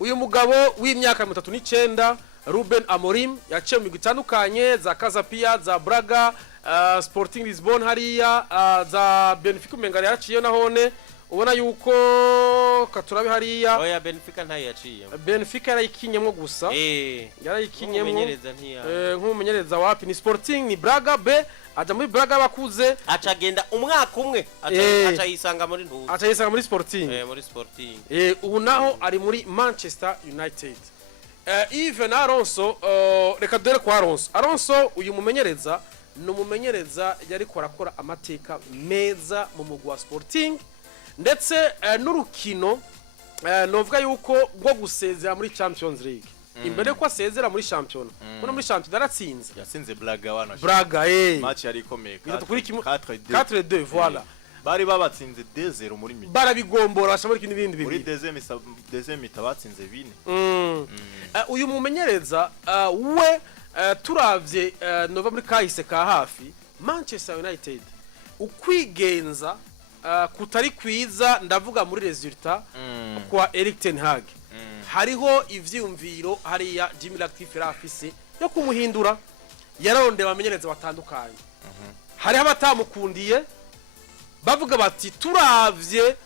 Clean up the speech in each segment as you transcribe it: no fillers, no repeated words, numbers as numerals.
uyu mugabo w'imyaka 39 Ruben Amorim yaciye mu gitandukanye za Casapia za Braga Sporting Lisbon hariya za Benfica umengari yaciye nahone ubona yuko katurabe hariya oya Benfica ntayo yaciye Benfica yarayikinyemo gusa yarayikinyemo nk'umumenyereza wapi ni Sporting ni Braga be aja muri Braga bakuze acagenda umwaka umwe aca yisanga muri ntuzi aca yisanga muri Sporting muri Sporting ubu naho ari muri Manchester United Even Alonso reka dore kwa Alonso uyu mumenyereza no mumenyereza yari korakora amateka meza mu mugwi wa Sporting ndetse n'urukino novuga yuko rwo gusezera muri Champions League imbere ko asezera muri champion kuna muri champion daratsinze yasinze Braga match yari ikomeye 4-2 voilà bari babatsinze 2-0 muri miti barabigombora bashamura ikindi bindi muri deuxième tabatsinze 4 uyu mumenyereza we turavye nova muri kahise ka hafi Manchester United ukwigenza kutari kwiza ndavuga muri resultat kwa Erik ten Hag hariho ivyumviro hariya Jimmy Ratcliffe rafise yo kumuhindura yaronde bamenyereza batandukanye hari abatamukundiye bavuga bati turavye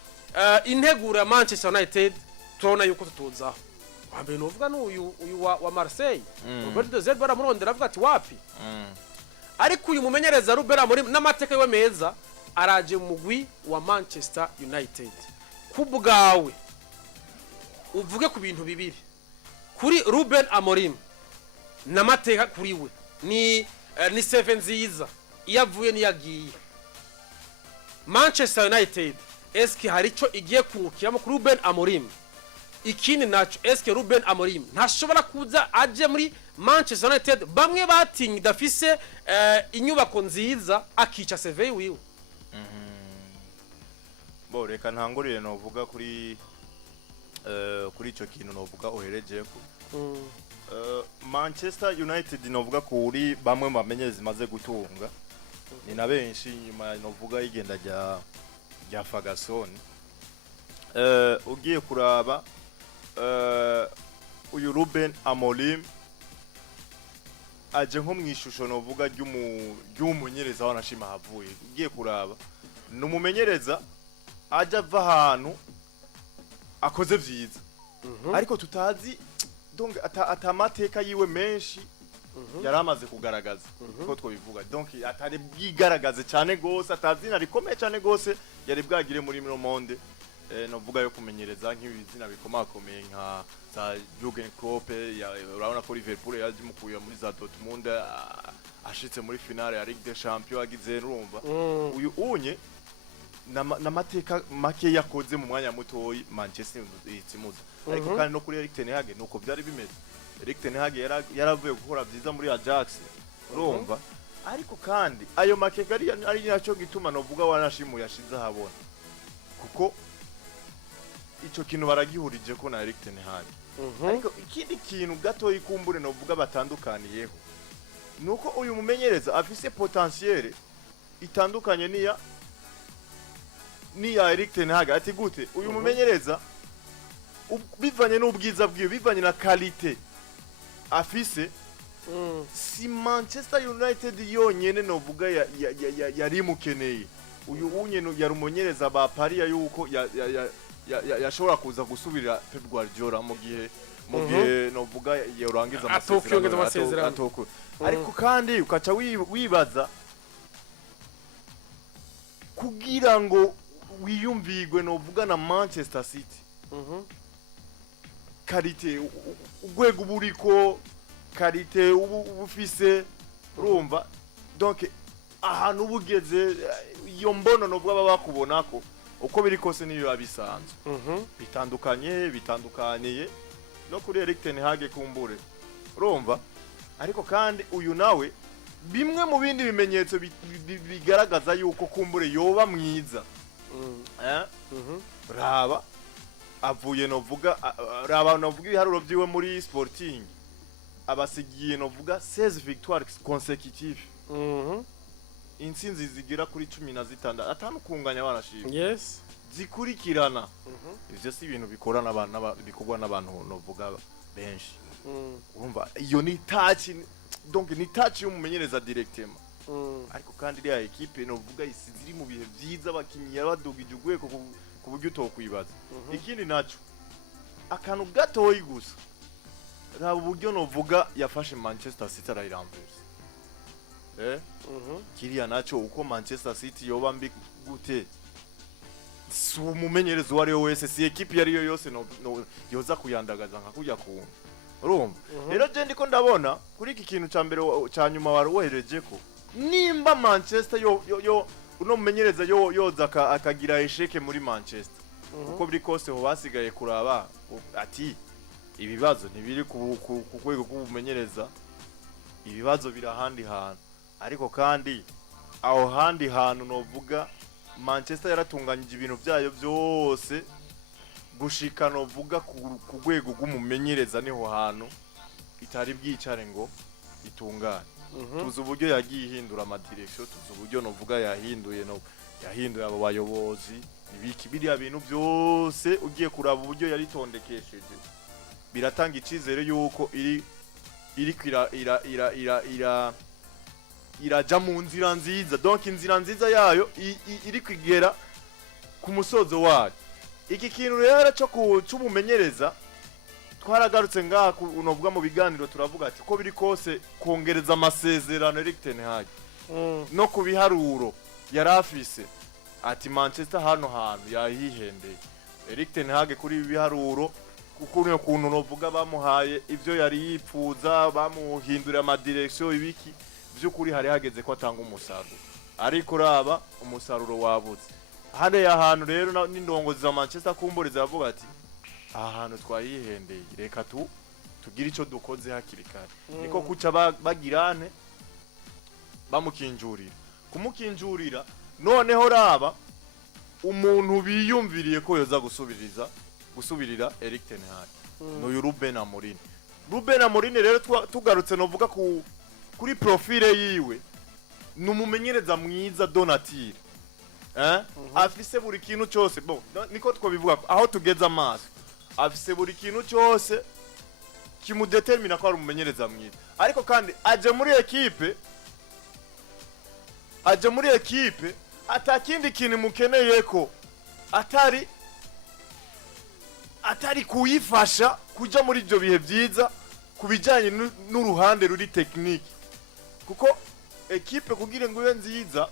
integura ya Manchester United turabona yuko tutuzaho wambe novuga n'uyu wa Marseille Robert de Zerbe baramurondera avuga ati wapi ariko uyu mumenyereza Ruben Amorim n'amateka yo meza araje mu mugwi wa Manchester United kubwawe uvuge ku bintu bibiri kuri Ruben Amorim n'amateka kuri we ni seven nziza iyavuye niyagiye Manchester United eske hari ico igiye kungukiramo kuri Ruben Amorim ikindi naco eske Ruben Amorim ntashobora kuza aje muri Manchester United bamwe batinyi dafise inyubako nziza akica CV wiwe bo reka ntangurire no vuga kuri ico kintu no vuga ohereje ko Manchester United no vuga kuri bamwe bamenyereza maze gutunga ni na benshi nyuma no vuga igenda rya Ferguson ugiye kuraba uyu Ruben Amorim aje nko mwishusho no vuga ry'umumenyereza wanashima havuye ugiye kuraba numumenyereza aje ava ahantu akoze vyiza ariko tutazi donc atamateka yiwe menshi yaramaze kugaragaza ko twobivuga donc atari bwigaragaze cyane gose atazina rikomeye cyane gose yari bwagire muri Le Monde no vuga yo kumenyereza nk'ibizina bikomakomeye nka za Jürgen Klopp urabona ko Liverpool yaje mukuye muri za Dortmund ashitse muri finale ya Ligue des Champions agize urumva uyu unye namateka make yakoze mu mwanya mutoyi Manchester itimuza ariko kandi no kuri Erik ten Hag nuko byari bimeze Erik ten Hag yaravuye gukora byiza muri Ajax urumva ariko kandi ayo makeka ari naco gituma no vuga wanashimu yashize habona kuko ico kintu baragihurije ko na Erik ten Hag ariko ikindi kintu gato yikumbure no vuga batandukaniyeho nuko uyu mumenyereza afise potentiel itandukanye niya Erik ten Hag ati gute uyu mumenyereza bivanye n'ubwiza bwiwe bivanye na qualité afise si Manchester United yonyene no vuga yari mukeneye uyu unye yari umumenyereza ba Paris yuko yashobora kuza gusubira Pep Guardiola mu gihe no vuga yorangiza amasezerano ariko kandi ukaca wibaza kugira ngo wiyumvigwe no vuga na Manchester City qualité ugwego buriko qualité ubufise urumva donc ahantu bugeze iyo mbono no vuga bakubonako uko biri kose niyo abisanzwe bitandukaniye no kuri Erik ten Hag kumbure urumva ariko kandi uyu nawe bimwe mu bindi bimenyetso bigaragaza yuko kumbure yoba mwiza raba avuye no vuga raba no vuga ibiharuro byiwe muri Sporting abasigiye no vuga 16 victoires consécutives intsinzi zigira kuri 16 atanu kunganya barashimye zikurikirana ivyo si ibintu bikorana bikorwa n'abantu novuga benshi urumva iyo ni touch donc ni touch y'umumenyereza directement ariko kandi iriya ekipe novuga isi ziri mu bihe vyiza abakinyi yabadugije ugweko ku buryo utokwibaza ikindi naco akantu gatoyi gusa raba uburyo novuga yafashe Manchester City arayirambuza kiriya naco uko Manchester City yoba mbi gute si umumenyereza uwariwe wese si ekipe yariyo yose yoza kuyandagaza nka kujya kuntu urumva rero je ndiko ndabona kuri iki kintu ca mbere ca nyuma waruhereje ko nimba Manchester yo uno mumenyereza yoza akagira esheke muri Manchester uko biri kose ho basigaye kuraba ati ibibazo ntibiri ku kwego k'ubumenyereza ibibazo birahandi hantu ariko kandi aho handi hantu novuga Manchester yaratunganyije ibintu byayo byose gushika novuga ku rwego rw'umumenyereza niho hantu itari bwicare ngo itungane tuzi uburyo yagiye ihindura amadirection tuzi uburyo novuga yahinduye abo bayobozi ibiki biriya bintu byose ugiye kuraba uburyo yaritondekesheje biratanga icizere yuko iri iraja mu nzira nziza donc inzira nziza yayo iri kwigera ku musozo wayo iki kintu rero cyo cy'ubumenyereza twaragarutse ngaha unovuga mu biganiro turavuga ati ko biri kose kongereza amasezerano Erik ten Hag no ku biharuro yarafise ati Manchester hano hantu yahihendeye Erik ten Hag kuri biharuro kuko ukuntu novuga bamuhaye ivyo yari yipfuza bamuhindura amadirection ibiki byukuri hari hageze ko atanga umusaruro ariko raba umusaruro wabuze hane ya hantu rero n'indongozi za Manchester kumbore zavuga ati aha hantu twayihendeye reka tugira ico dukoze hakiri kare niko kuca bagirane bamukinjurira kumukinjurira noneho raba umuntu biyumviriye ko yoza gusubirira Erik ten Hag no Ruben Amorim rero tugarutse novuga kuri profile yiwe numumenyereza mwiza Donatille afise buri kintu cyose bo niko twobivuga aho tugeza amaso afise buri kintu cyose kimudetermina ko ari umumenyereza mwiza ariko kandi aje muri ekipe atakindi kintu mukeneye ko atari kuyifasha kuja muri ibyo bihe byiza kubijanye n'uruhande ruri technique kuko ekipe kugira ngo ibe nziza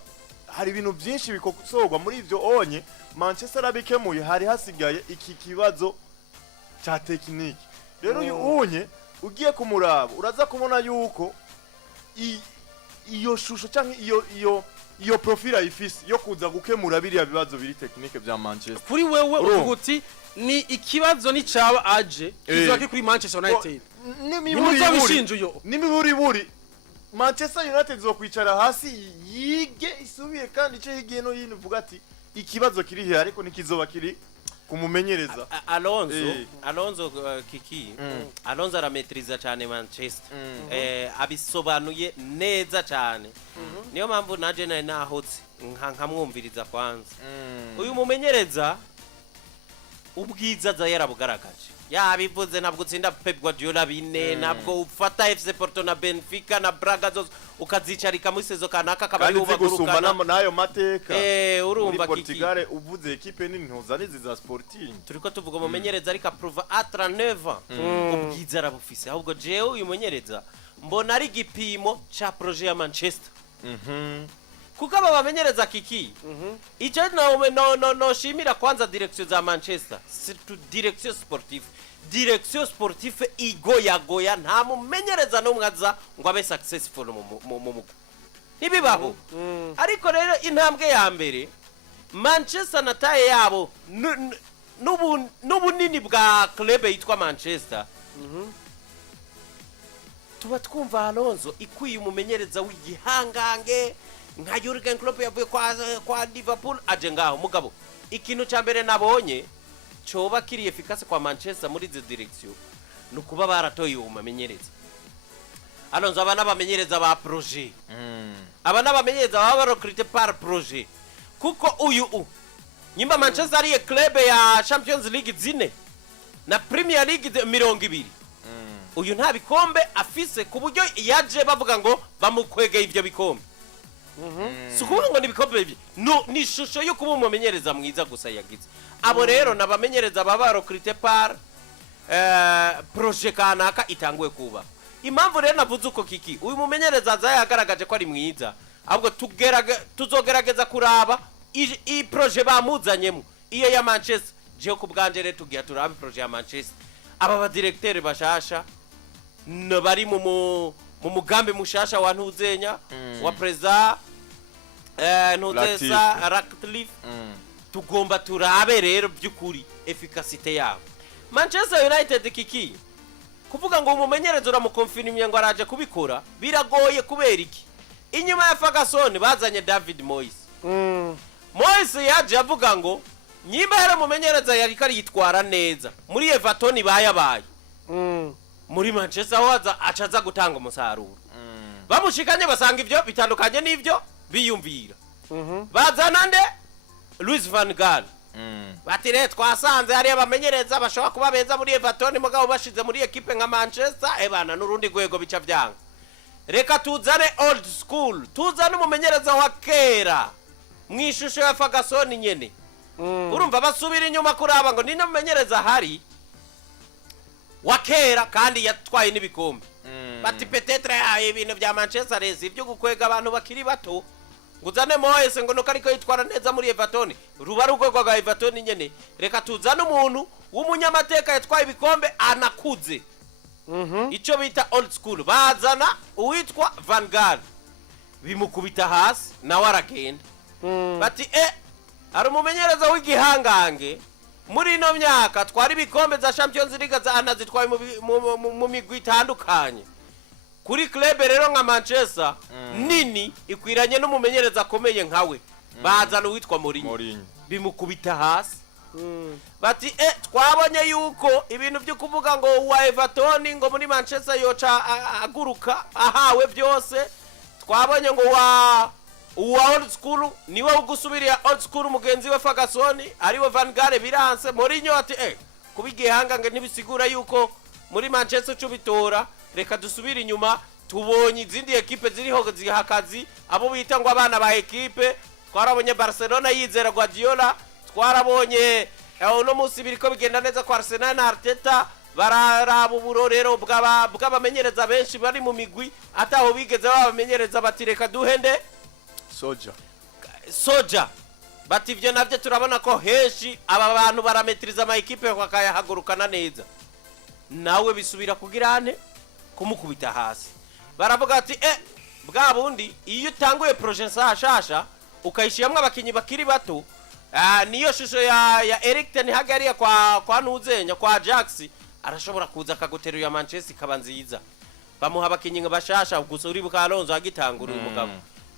hari ibintu byinshi bikosorwa muri ivyo onye Manchester abikemuye hari hasigaye iki kibazo cha technique rero unye ugiye kumuraba uraza kubona yuko iyo shusho cyangwa iyo profile ayifise yo kuza gukemura biriya bibazo biri technique bya Manchester kuri wewe uvuguti ni ikibazo ni caba aje kizoke kuri Manchester United nimiburi Manchester United zokwicara hasi yige isubiye kandi cyo higiye no yindi vuga ati ikibazo kiri he ariko nikizoba kiri kumumenyereza Alonso Kiki Alonso arametriza cyane Manchester abisobanuye neza cyane niyo mpamvu naje nahotse nkamwumviriza kwanza uyu mumenyereza ubwiza za yarabugaragaje yabivuze nabwo utsinda Pep Guardiola bine nabwo ufata FC Porto na Benfica na Braga zose ukazicarika muri sezo kanaka kabari ubagurukana nayo mateka urumva Kiki Portugal uvuze equipe nini ntuzanizi za Sporting turiko tuvuga umumenyereza ariko approva à 39 ubwiza arabufise ahubwo jewe uyu mumenyereza mbona ari gipimo cha projet ya Manchester kuko aba bamenyereza Kiki icyo no shimira kwanza direction za Manchester surtout direction sportive igoya nta mumenyereza n'umwe aza ngo abe successful mu ntibibaho ariko rero intambwe ya mbere Manchester nataye yabo n'ubunini bwa club yitwa Manchester tuba twumva Alonso ikwiye umumenyereza w'igihangange nka Jurgen Klopp yavuye kwa Liverpool aje ngaho mugabo ikintu ca mbere nabonye coba kiri efficace kwa Manchester muri the direction nukuba baratoye umumenyereza Alonso abana bamenyereza ba projet abana bamenyereza baba recruter par projet kuko uyu nyimba Manchester ari club ya Champions League zine na Premier League 20 uyu nta bikombe afise ku buryo yaje bavuga ngo bamukwegeye ivyo bikombe sukuvuga ngo ni bikombe bibi no ni shusho yo kuba umumenyereza mwiza gusa yagize abo rero nabamenyereza baba recruté par projet kanaka itanguye kuba impamvu rero navuze uko kiki uyu mumenyereza azayagaragaje ko ari mwiza ahubwo tuzogerageza kuraba i projet bamuzanyemo iyo ya Manchester je ku bwanje rero tugiye turaba projet ya Manchester aba ba directeur bashasha no bari mu mugambi mushasha wa ntuzenya wa president ntuzesa Ratcliffe tugomba turabe rero by'ukuri efficacité yabo Manchester United kiki kuvuga ngo umumenyereza uramukonfirmye ngo araje kubikora biragoye kubera iki inyuma ya Ferguson bazanye David Moyes Moyes yaje avuga ngo nyimba yari umumenyereza yari kari yitwara neza muri Everton bayabaye muri Manchester waza acaza gutanga umusaruro bamushikanye basanga ivyo bitandukanye n'ivyo biyumvira bazana nde Louis van Gaal batire twasanze hari abamenyereza bashobora kuba beza muri Everton mugabo bashize muri equipe nka Manchester ebana n'urundi gwego bica vyanga reka tuzane old school tuzane umumenyereza wa kera mwishusho ya Ferguson nyene urumva basubira inyuma kuraba ngo nina mumenyereza hari wa kera kandi yatwaye nibikombe bati peut-être ibintu bya Manchester resi byo gukwega abantu bakiri bato nguzane Moyes ngo nuko ariko yitwara neza muri Everton ruba rugwego rwa Everton nyene reka tuzane umuntu w'umunyamateka yatwaye ibikombe anakuze ico bita old school bazana uwitwa Van Gaal bimukubita hasi nawe aragenda bati ari umumenyereza w'igihangange muri ino myaka twari ibikombe za Champions League za anazitwaye mu migwi itandukanye kuri club rero nka Manchester nini ikwiranye n'umumenyereza akomeye nkawe bazana uwitwa muri bimukubita hasi bati twabonye yuko ibintu byo kuvuga ngo wa Everton ngo muri Manchester yoca aguruka ahawe byose twabonye ngo wa old school niwe ugusubiriya old school mugenzi we Ferguson ariwe Van Gaal biranse Mourinho ati kubigiye hangange ntibisigura yuko muri Manchester cubitora reka dusubira inyuma tubonye izindi equipe ziriho zihakazi abo bita ngo abana ba equipe twarabonye Barcelona yizera Guardiola twarabonye uno munsi biriko bigenda neza kwa Arsenal na Arteta bararaba uburorero bw'abamenyereza benshi bari mu migwi ataho bigeze babamenyereza batireka duhende soja bati ivyo navyo turabona ko henshi aba bantu barametriza ama equipe bakayahagurukana neza nawe bisubira kugirane kumukubita hasi baravuga ati bwa bundi iyo utanguye projet shasha ukayishiyamwe abakinyi bakiri bato niyo shusho ya Eric ten Hag yari kwa ntuzenya kwa Ajax arashobora kuza akaguteruya Manchester kaba nziza bamuha abakinyi bashasha gusa uri bukalonzo agitangura uyu mugabo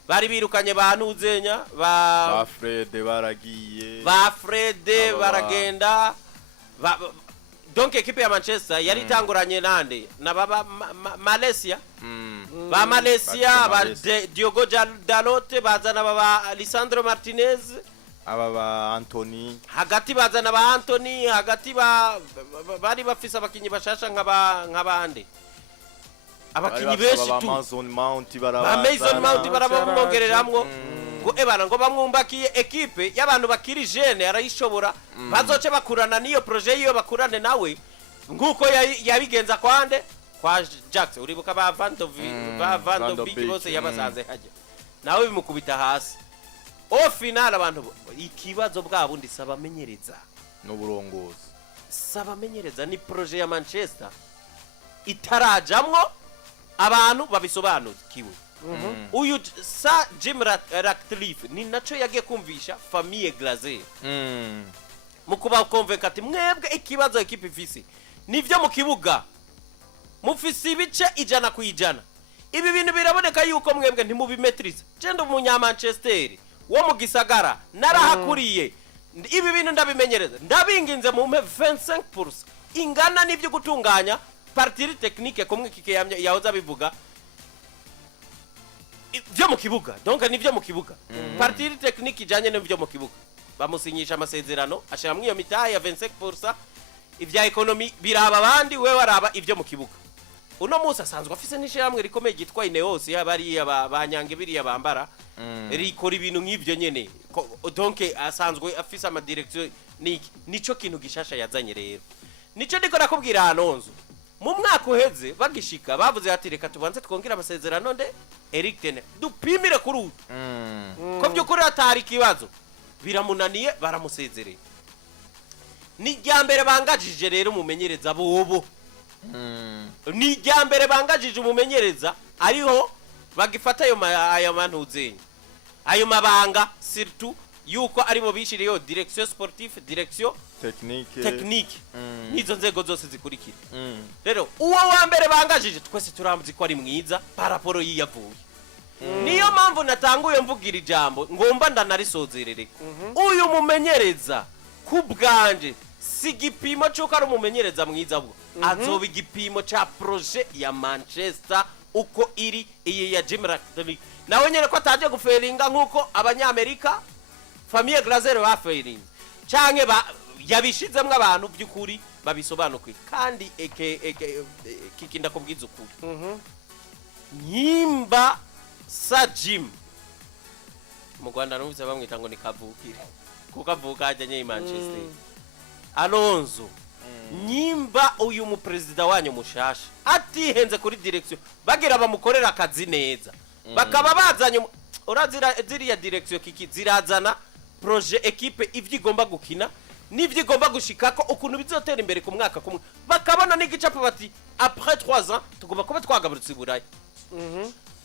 bari birukanye ba ntuzenya ba Fred baragiye baragenda donc equipe ya Manchester yari itanguranye nande na baba Malaysia ba Malaysia ba Diogo Dalot bazana baba Lisandro Martinez aba Anthony hagati bazana ba Anthony hagati bari bafisa abakinyi bashasha nk'abande abakinyi benshi tu Mason Mount barabamwongereramwo ngo ebana ngo bamwumbakiye equipe y'abantu bakiri jeune arayishobora bazoce bakurana niyo projet yiyo bakurane nawe nguko yabigenza kwande kwa Jackson uribuka ba Van de Beek bose yabasanze haje nawe bimukubita hasi au final abantu ikibazo bwabo ndisaba menyereza n'uburongozi saba menyereza ni projet ya Manchester itarajamwo abantu babisobanukiwe uyu sa Jim Ratcliffe ni naco yagiye kumvisha famille Glazer mu kuba convaincre ati mwebwe ikibazo equipe ifise nivyo mu kibuga mufise ibice ijana ku ijana ibi bintu biraboneka yuko mwebwe ntimubimetrize cende umunya Manchester wo mu gisagara narahakuriye ibi bintu ndabimenyereza ndabinginze mu 25% ingana nivyo gutunganya partie technique kumwe kike yahoza bivuga vyo mu kibuga donc ni vyo mu kibuga partie technique ijanye n'ivyo mu kibuga bamusinyisha amasezerano ashiramwe iyo mitahe ya 25%, ivya economy biraba abandi, we waraba ivyo mu kibuga. Uno munsi asanzwe afise n'ishiramwe rikomeye gitwa Ineos yabari abanyange biri yabambara rikora ibintu nk'ivyo nyene, donc asanzwe afise ama direction nico kintu gishasha yazanye rero. Nico ndiko nakubwira Alonso mu mwaka uheze bagishika bavuze ati reka tubanze twongera amasezerano nde Eric Ten dupimire kuri uyu ko byukuri atari kibazo biramunaniye baramusezereye. Ni ryambere bangajije rero umumenyereza bobo, ni ryambere bangajije umumenyereza ariho bagifata ayo mantuzenye ayo mabanga surtout yuko aribo bishiriyo direction sportive, direction technique nizo nzego zose zikurikira. Rero uwo wa mbere bangajije twese turambuzi ko ari mwiza paraporo yiyavuye. Niyo mpamvu natanguye mvugira ijambo ngomba ndanarisozerereka. Uyu mumenyereza kubganje si gipimo cyuko ari umumenyereza mwiza bwo azoba igipimo cha projet ya Manchester uko iri iyi ya Jim Ratcliffe. Nawe nyene ko ataje guferinga nkuko abanyamerika famille Glazer baferinze canke yabishizemwe abantu by'ukuri babisobanukiye kandi kikinda kubwiza ukuri. Nyimba sa Jim mu Rwanda numvise bamwita ngo ni kavukire kuko avuka ajanye i Manchester. Alonso nyimba uyu mu president wanyu mushasha atihenze kuri direction bagira bamukorera akazi neza bakaba bazanye urazira ziriya direction kiki zirazana projet equipe ivyo igomba gukina n'ivyo igomba gushikako ukuntu bizotera imbere ku mwaka kumwe bakabona n'igicapo bati après 3 ans tugomba kuba twagaburutse iburayi.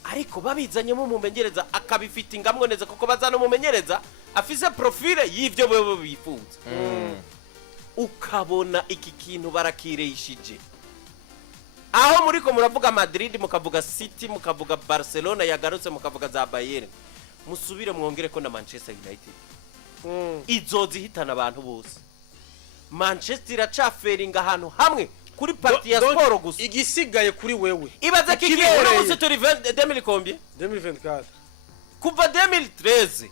Ariko babizanye mu mumenyereza akabifitingamwe neza kuko bazana umumenyereza afise profile y'ivyo bebo bifuza. Ukabona iki kintu barakireyishije aho muriko muravuga Madrid mukavuga City mukavuga Barcelona yagarutse mukavuga za Bayern, musubire mwongere ko na Manchester United izozi hitana abantu bose. Manchester iracaferinga ahantu hamwe kuri parti ya sport gusa igisigaye kuri wewe ibaze kigero no turi 2000 combien 2024 kuva 2013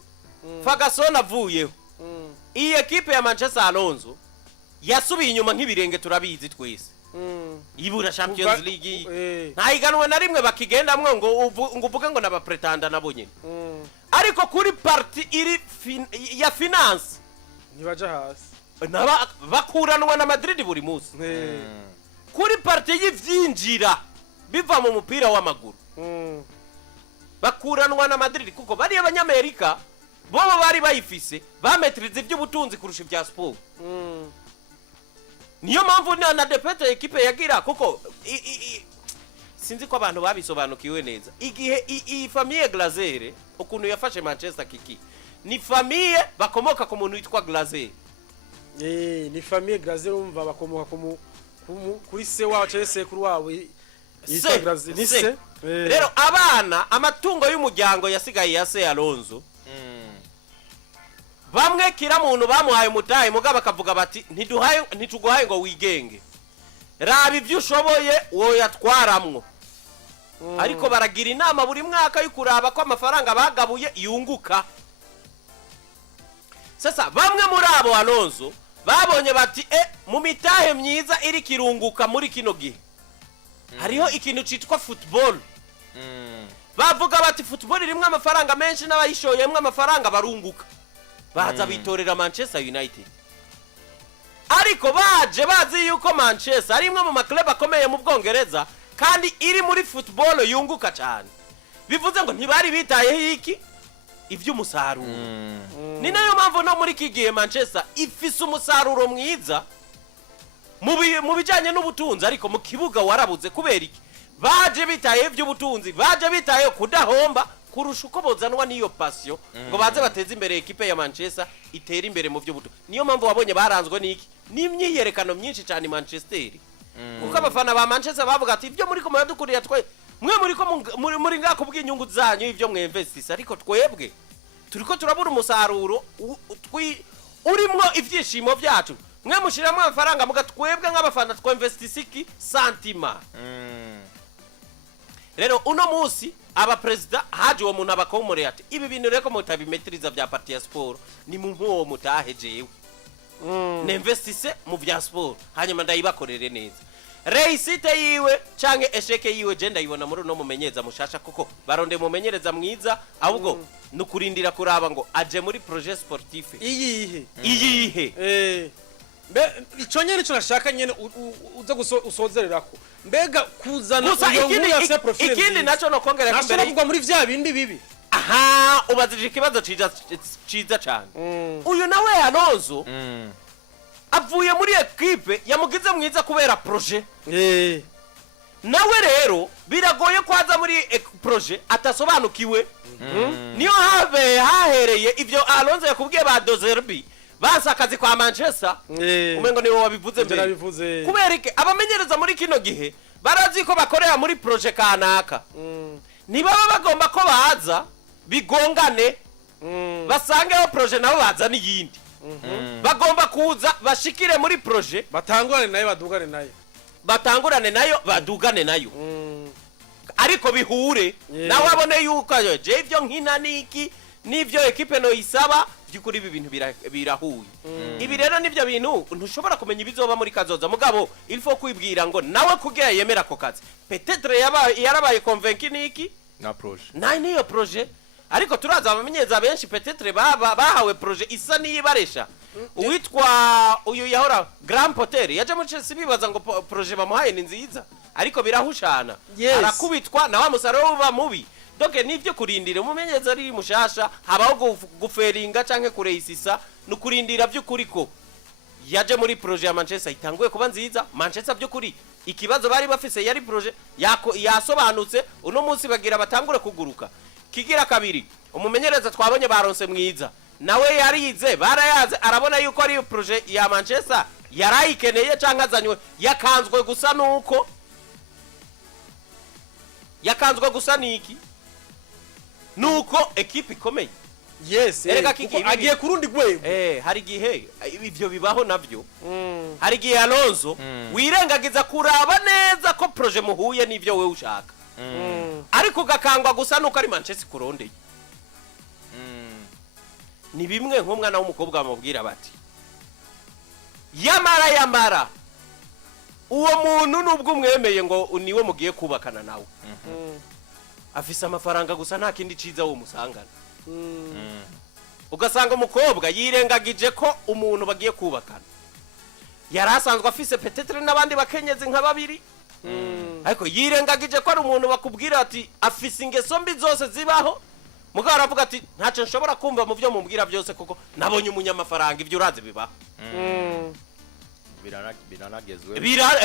Ferguson avuyeho iyi equipe ya Manchester Alonso yasubiye inyuma nk'ibirenge turabizi twese. Ibura Champions League ntayiganwe na rimwe bakigendamwe ngo uvuge ngo naba pretenda nabo nyine. Ariko kuri parti iri ya finance nibaja hasi naba bakuranwa na Madrid buri munsi. Kuri parti y'ivyinjira biva mu mupira w'amaguru bakuranwa na Madrid kuko bari abanyamerika bobo bari bayifise bametrize iby'ubutunzi kurusha ibya sport. Niyo mpamvu na depete equipe yagira kuko sinzi ko abantu babisobanukiwe neza igihe iyi famille Glazer ukuntu yafashe Manchester kiki ni famille bakomoka ku muntu witwa Glazer. Ni famille Glazer umva bakomoka kuri se wawe cyese kuri wawe yitwa Glazer ni se. Rero abana amatungo y'umuryango yasigaye ya se Alonso bamwe kira muntu bamuhaye mutaye mugaba akavuga bati ntituguhaye ngo wigenge raba ivyo ushoboye wo yatwaramwo. Ariko baragira inama buri mwaka y'ukuraba ko amafaranga bagabuye yunguka. Sasa bamwe muri abo Alonso babonye bati mu mitahe myiza iri kirunguka muri kino gihe hariho ikintu citwa football. Bavuga bati football irimwe amafaranga menshi n'abayishoyemwe amafaranga barunguka baza bitorera Manchester United. Ariko bazi yuko Manchester ari imwe mu maklub akomeye mu Bwongereza kandi iri muri football yunguka cyane, bivuze ngo ntibari bitaye iki ivy'umusaruro. Ni nayo mpamvu no muri kigiye Manchester ifise umusaruro mwiza mu bijanye n'ubutunzi, ariko mu kibuga warabuze kubera iki baje bitaye ivy'ubutunzi, baje bitaye kudahomba kurusha uko bozanwa niyo passion ngo baze bateze imbere equipe ya Manchester itera imbere mu by'ubuto. Niyo mpamvu wabonye baranzwe niki n'imyiyerekano myinshi cyane Manchester kuko abafana ba Manchester bavuga ati ibyo muri ko muradukuriye twe mwe muri ko muri ngako bw'inyungu zanyu ibyo mwe investise, ariko twebwe turiko turabura umusaruro urimwo ivyishimo byacu mwe mushiramo amafaranga muga twebwe nk'abafana twa investise iki santima. Rero uno musi aba president haje uwo muntu abakomoreye ati ibi bintu reko mutabimetriza vya parti ya sport ni mu nko mutahejewe n'investise mu vya sport hanyuma ndayibakorere neza reisite yiwe canke esheke yiwe je ndayibona muri no mumenyereza mushasha kuko baronde mumenyereza mwiza ahubwo nukurindira kuraba ngo aje muri projet sportif iyihe mbe ico nyene cyo nashaka nyene uza usozererako mbega kuzana uyo nkuru ya profile ikindi naco no kongera ko mbere nashaka muri vya bindi bibi aha ubazije ikibazo ciza cyane uyu nawe Alonso avuye muri equipe yamugize mwiza kubera projet nawe rero biragoye kwaza muri projet atasobanukiwe niyo hahereye ivyo Alonso yakubwiye ba Dozerbi basa akazi kwa Manchester umengo niwe wabivuze mbere kubera iki abamenyereza muri kino gihe barazi ko bakorera muri projet kanaka nibaba bagomba ko baza bigongane basangeho projet nabo baza n'iyindi bagomba kuza bashikire muri projet batangurane nayo badugane nayo ariko bihure nawe abone yuko je ivyo nkina niki nivyo equipe no isaba byukuri ibi bintu birahuye ibi rero nivyo bintu ntushobora kumenya ibizoba muri kazoza mugabo il faut kwibwira ngo nawe kugira yemera ko kazi peut-être yarabaye convaincu niki na projet niyo projet ariko turaza abamenyereza benshi peut-être bahawe projet isa niyibaresha uwitwa uyu yahora Grand Potter yaje mu Chelsea bibaza ngo projet bamuhaye ni nziza ariko birahushana arakubitwa na wa musaruro uba mubi donc nivyo kurindira umumenyereza ari mushasha habaho guferinga canke kureisisa nukurindira by'ukuri ko yaje muri projet ya Manchester itanguye kuba nziza Manchester by'ukuri ikibazo bari bafise yari projet yasobanutse uno munsi bagira batangure kuguruka kigira kabiri umumenyereza twabonye baronse mwiza nawe yarize barayaze arabona yuko ari projet ya Manchester yarayikeneye canke azanywe yakanzwe gusa niki nuko equipe ikomeye erega agiye kurundi gwego hari gihe ivyo bibaho navyo hari gihe Alonso wirengagiza kuraba neza ko projet muhuye nivyo wewe ushaka ariko gakangwa gusa nuko ari Manchester kurondeye ni bimwe nk'umwana w'umukobwa bamubwira bati yamara uwo muntu nubwo umwemeye ngo niwe mugiye kubakana nawe afise amafaranga gusa nta kindi ciza wo musangana ugasanga umukobwa yirengagije ko umuntu bagiye kubakana yarasanzwe afise peut-être n'abandi bakenyezi nka babiri ariko yirengagije ko ari umuntu bakubwira ati afise ingeso mbi zose zibaho mugabo aravuga ati ntaco nshobora kumva mu byo mumbwira byose kuko nabonye umunyamafaranga ivyo uraze bibaho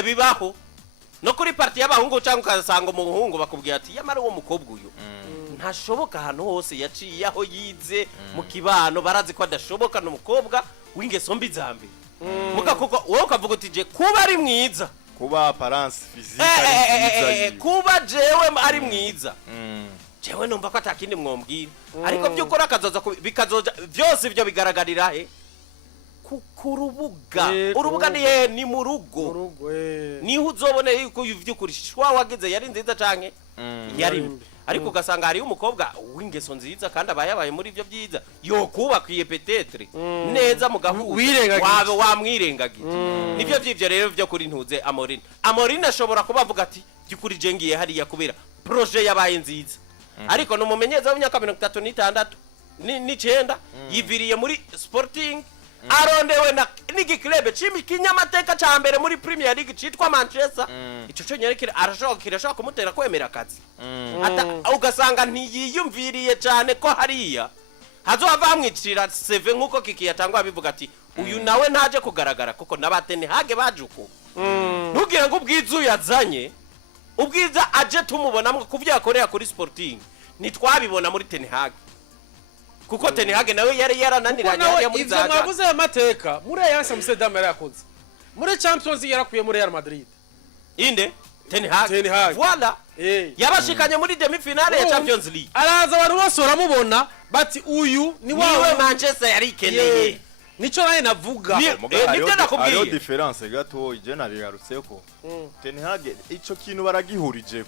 bibaho no kuri parti y'abahungu cyangwa ukasanga umuhungu bakubwira ati yamara uwo mukobwa uyu ntashoboka hano hose yaciye aho yize mu kibano barazi ko adashoboka n'umukobwa w'ingeso mbi zambe muga kuko wowe ukavuga uti je kuba ari mwiza kuba apparence physique ari mwiza kuba jewe ari mwiza jewe numva ko atakindi mwоmbwira ariko byukora bikazoja byose ibyo bigaragarira he urubuga ni mu rugo niho uzobone yuko ivyukuri shwa wageze yari nziza canke yari ariko ugasanga hari umukobwa w'ingeso nziza kandi abayabaye muri ivyo byiza yo kubakwiye peut-être neza mu gahu wamwirengagije nivyo vyivyo rero byo kuri ntuze Amorim ashobora kubavuga ati byukuri jengiye hariya kubera projet yabaye nziza ariko numumenyereza w'imyaka 36 ni 9 yiviriye muri Sporting arondewe na nigi club chimi kinyamateka ca mbere muri Premier League citwa Manchester ico cyo nyerekera arashobora kumutera kwemera akazi ata ugasanga ntiyiyumviriye cyane ko hariya hazova mwicira CV nkuko kiki yatangwa abivuga ati uyu nawe ntaje kugaragara kuko nabatene hage bajuko ntugire ngo ubwizu yazanye ubwiza aje tumubonamwe kuvya Korea kuri Sporting nitwabibona muri Ten Hag kuko Ten Hag nawe yari yarananiranye ya muri zaga ivyo mwavuze amateka muri Ajax Amsterdam yarakoze muri Champions yarakuye muri Real Madrid inde Ten Hag voilà yabashikanye muri demi finale ya Champions League araza abantu bose baramubona bati uyu niwe Manchester yari ikeneye nico naye navuga nibyo nakubwiye ariyo difference gato je nabigarutse ko Ten Hag ico kintu baragihurije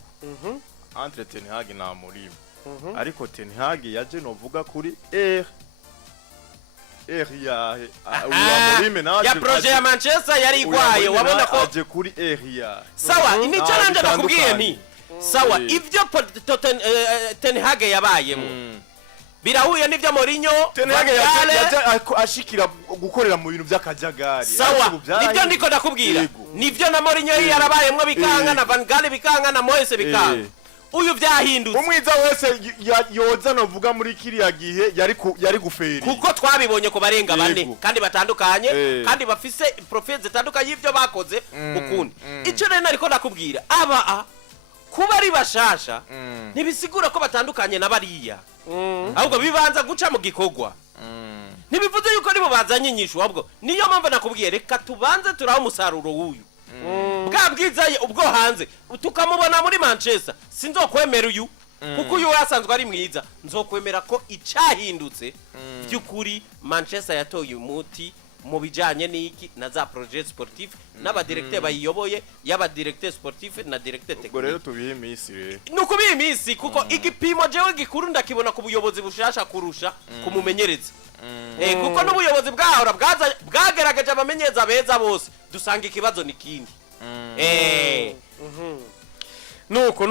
entre Ten Hag na Amorim ariko Ten Hag yaje novuga kuri yahe Amorim naje ya projet ya Manchester yari igwaye wabona ko aje kuri yahe sawa inico nanje nakubwiye ni sawa ivyo Ten Hag yabayemo birahuye n'ivyo Mourinho Ten Hag yaje ashikira gukorera mu bintu by'akajagari sawa nivyo ndiko ndakubwira nivyo na Mourinho yarabayemwo bikanga na Van Gaal bikanga na Moyes bikanga uyu vyahindutse umwiza wese yoza novuga muri kiriya gihe yari guferi kuko twabibonye ko barenga bane kandi batandukanye kandi bafise profile zitandukanye ivyo bakoze ukundi ico rero ariko nakubwira aba kuba ari bashasha ntibisigura ko batandukanye na bariya ahubwo bibanza guca mu gikorwa ntibivuze yuko nibo bazanye inyishu ahubwo niyo mpamvu nakubwiye reka tubanze turaho umusaruro w'uyu bwa bwizaye ubwo hanze tukamubona muri Manchester sinzokwemera uyu kuko uyu yasanzwe ari mwiza nzokwemera ko icahindutse by'ukuri Manchester yatoye umuti mu bijanye n'iki na za projet sportif n'aba directeur bayiyoboye yaba directeur sportif na directeur technique. Rero tubihe imisi rero. Nuko bihe imisi kuko igipimo jewe gikuru ndakibona ku buyobozi bushasha kurusha kumumenyereza. Kuko n'ubuyobozi bwahora bwagerageje abamenyereza beza bose dusanga ikibazo nikindi. Nuko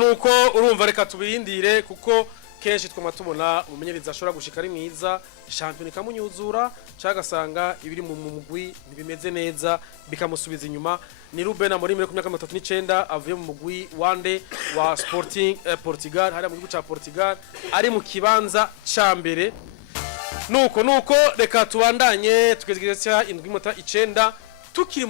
urumva reka tubirindire kuko kenshi twama tubona umumenyereza ashobora gushika ari mwiza champion ikamunyuzura cagasanga ibiri mu mugwi ntibimeze neza bikamusubiza inyuma ni Ruben Amorim muri 2039 avuye mu mugwi wande wa Sporting Portugal hari mu gihugu ca Portugal ari mu kibanza ca mbere nuko reka tubandanye tugezegeza 7:09 tukiri